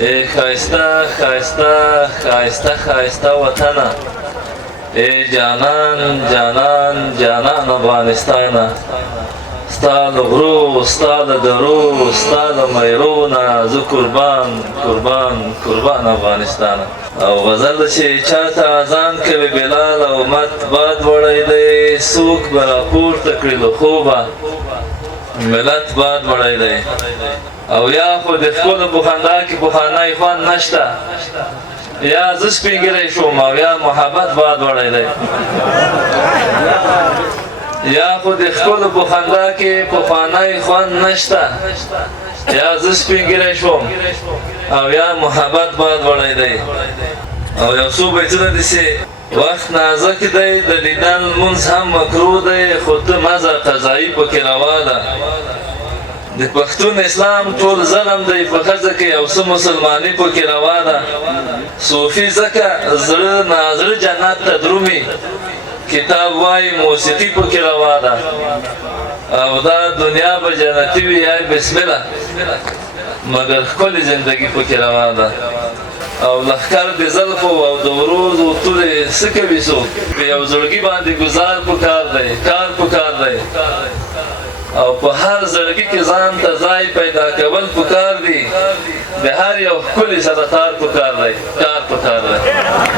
ای خایسته خایسته خایسته خایسته وطنه، ای جانان جانان جانان افغانستانه، ستا له غرو ستا له درو ستا له میرو نه زه قربان قربان قربان افغانستانه. او غزل ده چې چاته اذان کوي بلال او مت باد وړی دی، څوک به راپورته کړي له خوبه ملت باد وړی دی. او یا خو د ښکلو په خندا کې پخوانی خوند نشته، یا زه سپین شوم او یا محبت باد وړی دی. یا خو د ښکلو په خندا کې پخوانی خوند نشته، یا زه سپین شوم او یا محبت باد وړی دی. او یو څو بیتونه داسې وخت نازک دی، د لیدن لمونځ هم مکروه دی، خو ته مزه قضایي پکې روا ده. د پښتون اسلام ټول ظلم دی، په ښځه کې یو څه مسلماني پکې روا ده. صوفي ځکه زړه نازړه جنت ته درومي، کتاب وایي موسیقي پکې روا ده. او دا دنیا به جنتي وي یا بسم الله، مګر ښکلې زندګي پکې روا ده. او لښکر د زلفو او د وروځو تورې څه کوي څوک، په یو زړګي باندې ګزار پکار دی، کار پکار دی. او په هر زړګي کې ځان ته ځای پیدا کول پکار دي، د هر یو ښکلي سره تار پکار دی، کار پکار دی.